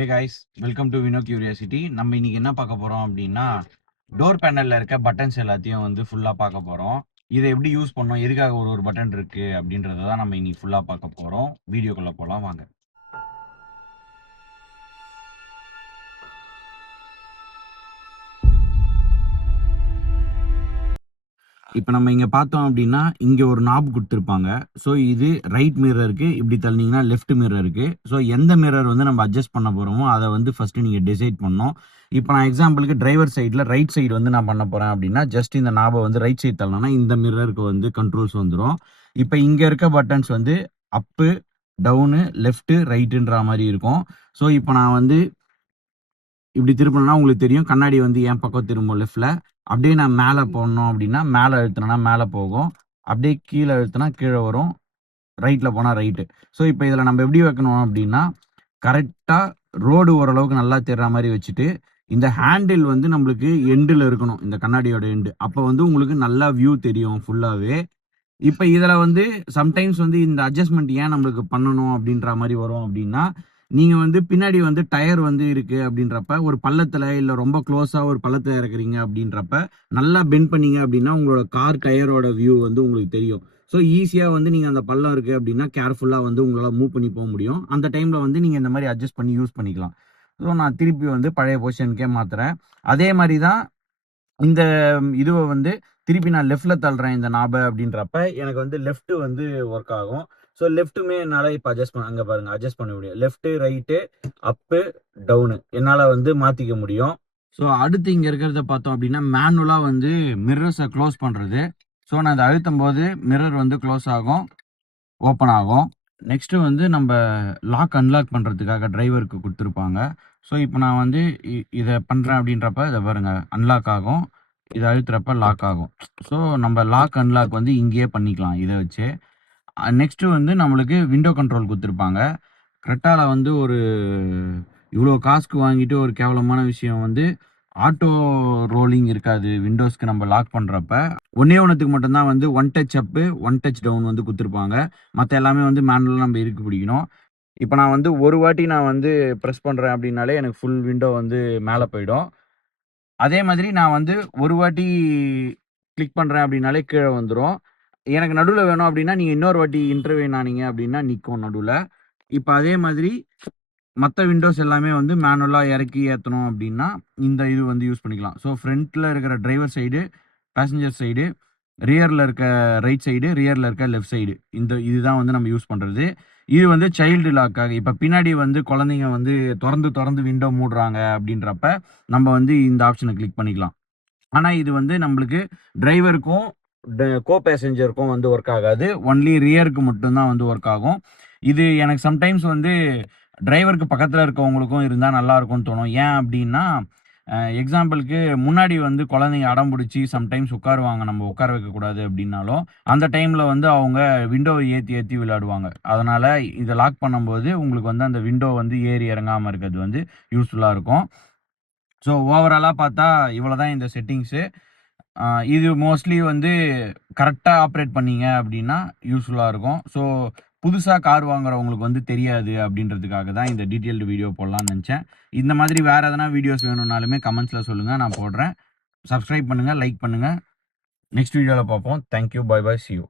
Hey guys, welcome to Vino curiosity. நம்ம இன்னைக்கு என்ன பார்க்க போறோம் அப்படின்னா, டோர் பேனல்ல இருக்க பட்டன்ஸ் எல்லாத்தையும் வந்து ஃபுல்லா பார்க்க போறோம். இதை எப்படி யூஸ் பண்ணோம், எதுக்காக ஒரு ஒரு பட்டன் இருக்கு அப்படின்றத தான் நம்ம இன்னைக்கு ஃபுல்லா பார்க்க போறோம். வீடியோக்குள்ள போலாம் வாங்க. இப்போ நம்ம இங்க பார்த்தோம் அப்படின்னா, இங்க ஒரு நாப் குடுத்திருப்பாங்க. ஸோ இது ரைட் மிரருக்கு இப்படி தள்ளினீங்கன்னா லெஃப்ட் மிரருக்கு. ஸோ எந்த மிரர் வந்து நம்ம அட்ஜஸ்ட் பண்ண போறோமோ, அத வந்து ஃபர்ஸ்ட் நீங்க டிசைட் பண்ணணும். இப்போ நான் எக்ஸாம்பிளுக்கு டிரைவர் சைடுல ரைட் சைடு வந்து நான் பண்ண போறேன் அப்படின்னா, ஜஸ்ட் இந்த நாப வந்து ரைட் சைடு தள்ளனோம்னா இந்த மிரருக்கு வந்து கண்ட்ரோல்ஸ் வந்துரும். இப்போ இங்க இருக்க பட்டன்ஸ் வந்து அப்பு, டவுனு, லெஃப்ட், ரைட்ன்ற மாரி இருக்கும். ஸோ இப்போ நான் வந்து இப்படி திருப்புனேன்னா உங்களுக்கு தெரியும். கண்ணாடி வந்து என் பக்கம் திரும்பும் லெஃப்ட்ல. அப்படியே நான் மேல போடணும் அப்படின்னா, மேல அழுத்துனேன்னா மேல போகும். அப்படியே கீழ அழுத்துனா கீழ வரும். ரைட்ல போனா ரைட்டு. ஸோ இப்ப இதுல நம்ம எப்படி வைக்கணும் அப்படின்னா, கரெக்ட்டா ரோடு ஓரளவுக்கு நல்லா தெரிற மாரி வச்சுட்டு, இந்த ஹேண்டில் வந்து நம்மளுக்கு எண்டுல இருக்கணும். இந்த கண்ணாடியோட எண்டு. அப்ப வந்து உங்களுக்கு நல்லா வியூ தெரியும் ஃபுல்லாவே. இப்ப இதுல வந்து சம்டைம்ஸ் வந்து இந்த அட்ஜஸ்ட்மென்ட் ஏன் நம்மளுக்கு பண்ணணும் அப்படின்ற மாரி வரும் அப்படின்னா, நீங்க வந்து பின்னாடி வந்து டயர் வந்து இருக்கு அப்படின்றப்ப, ஒரு பள்ளத்துல இல்ல ரொம்ப க்ளோஸா ஒரு பள்ளத்துல இறக்குறீங்க அப்படின்றப்ப, நல்லா பெண்ட் பண்ணீங்க அப்படின்னா, உங்களோட கார் டயரோட வியூ வந்து உங்களுக்கு தெரியும். ஸோ ஈஸியா வந்து நீங்க அந்த பள்ளம் இருக்கு அப்படின்னா, கேர்ஃபுல்லா வந்து உங்களால மூவ் பண்ணி போ முடியும். அந்த டைம்ல வந்து நீங்க இந்த மாரி அட்ஜஸ்ட் பண்ணி யூஸ் பண்ணிக்கலாம். ஸோ நான் திருப்பி வந்து பழைய பொசிஷனுக்கே மாத்துறேன். அதே மாரி தான் இந்த இதுவ வந்து திருப்பி நான் லெஃப்ட்ல தள்ளுறேன் இந்த நாப அப்படின்றப்ப, எனக்கு வந்து லெஃப்ட் வந்து வொர்க் ஆகும். ஸோ லெஃப்ட்டுமே என்னால இப்ப அட்ஜஸ்ட் பண்ண அங்க பாருங்க அட்ஜஸ்ட் பண்ண முடியும். லெஃப்ட், ரைட்டு, அப்பு, டவுனு என்னால வந்து மாத்திக்க முடியும். ஸோ அடுத்து இங்க இருக்கிறத பார்த்தோம் அப்படின்னா, மேனுவலா வந்து மிரர்ஸ க்ளோஸ் பண்றது. ஸோ நான் இத அழுத்தும்போது மிரர் வந்து க்ளோஸ் ஆகும், ஓப்பன் ஆகும். நெக்ஸ்ட் வந்து நம்ப லாக், அன்லாக் பண்றதுக்காக டிரைவருக்கு குடுத்துருப்பாங்க. ஸோ இப்ப நான் வந்து இத பண்றேன் அப்படின்றப்ப இத பாருங்க அன்லாக் ஆகும். இத அழுத்துறப்ப லாக் ஆகும். ஸோ நம்ம லாக், அன்லாக் வந்து இங்கேயே பண்ணிக்கலாம் இத வச்சே. நெக்ஸ்ட் வந்து நம்மளுக்கு விண்டோ கண்ட்ரோல் குடுத்துருப்பாங்க. Cretaல வந்து ஒரு இவ்ளோ காசுக்கு வாங்கிட்டு ஒரு கேவலமான விஷயம் வந்து, ஆட்டோ ரோலிங் இருக்காது. விண்டோஸ்க்கு நம்ம லாக் பண்றப்ப. ஒண்ணே ஒண்ணுத்துக்கு மட்டும் தான் வந்து ஒன் டச் அப்பு, ஒன் டச் டவுன் வந்து குடுத்துருப்பாங்க. மத்த எல்லாமே வந்து மேனுவலா நம்ம இறுக்கி பிடிக்கணும். இப்ப நான் வந்து ஒரு வாட்டி நான் வந்து பிரஸ் பண்றேன் அப்படின்னாலே, எனக்கு ஃபுல் விண்டோ வந்து மேல போயிடும். அதே மாதிரி நான் வந்து ஒரு வாட்டி கிளிக் பண்றேன் அப்படின்னாலே கீழ வந்துரும். எனக்கு நடுவுல வேணும் அப்படின்னா, நீங்க இன்னொரு வாட்டி இன்டர்வெயின் ஆனீங்க அப்படின்னா நிக்கும் நடுவுல. இப்ப அதே மாதிரி மத்த விண்டோஸ் எல்லாமே வந்து மேனுவலா இறக்கி ஏத்தணும் அப்படின்னா, இந்த இது வந்து யூஸ் பண்ணிக்கலாம். ஸோ ஃப்ரண்ட்ல இருக்கிற டிரைவர் சைடு, பேசஞ்சர் சைடு, ரியர்ல இருக்க ரைட் சைடு, ரியர்ல இருக்க லெஃப்ட் சைடு. இதுதான் வந்து நம்ம யூஸ் பண்றது. இது வந்து சைல்டு லாக்காக இப்ப பின்னாடி வந்து குழந்தைங்க வந்து தொறந்து தொறந்து விண்டோ மூடுறாங்க அப்படின்றப்ப, நம்ம வந்து இந்த ஆப்ஷன கிளிக் பண்ணிக்கலாம். ஆனா இது வந்து நம்மளுக்கு டிரைவருக்கும், கோ பேசஞ்சருக்கும் வந்து ஒர்க் ஆகாது. ஒன்லி ரியருக்கு மட்டும் தான் வந்து ஒர்க் ஆகும். இது எனக்கு சம்டைம்ஸ் வந்து டிரைவருக்கு பக்கத்துல இருக்கவங்களுக்கும் இருந்தா நல்லா இருக்கும்னு தோணும். ஏன் அப்டின்னா, எக்ஸாம்பிளுக்கு முன்னாடி வந்து குழந்தைங்க அடம் புடிச்சு சம்டைம்ஸ் உட்காருவாங்க. நம்ம உட்கார வைக்கக்கூடாது அப்டின்னாலும், அந்த டைம்ல வந்து அவங்க விண்டோவ ஏத்தி ஏத்தி விளையாடுவாங்க. அதனால இத லாக் பண்ணும்போது உங்களுக்கு வந்து அந்த விண்டோ வந்து ஏறி இறங்காம இருக்கிறது வந்து யூஸ்ஃபுல்லா இருக்கும். ஸோ ஓவராலா பார்த்தா இவ்வளோ தான் இந்த செட்டிங்ஸு. அ இது மோஸ்ட்லி வந்து கரெக்ட்டா ஆப்பரேட் பண்ணீங்க அப்டின்னா யூஸ்ஃபுல்லா இருக்கும். ஸோ புதுசா கார் வாங்குறவங்களுக்கு வந்து தெரியாது அப்டின்றதுக்காக தான் இந்த டீட்டெயில்டு வீடியோ போடலாம்னு நெனச்சேன். இந்த மாதிரி வேற எதனா வீடியோஸ் வேணும்னாலுமே கமெண்ட்ஸ்ல சொல்லுங்க. நான் போடுறேன். சப்ஸ்கிரைப் பண்ணுங்க, லைக் பண்ணுங்க. நெக்ஸ்ட் வீடியோல பார்ப்போம். Thank you. Bye bye. C you.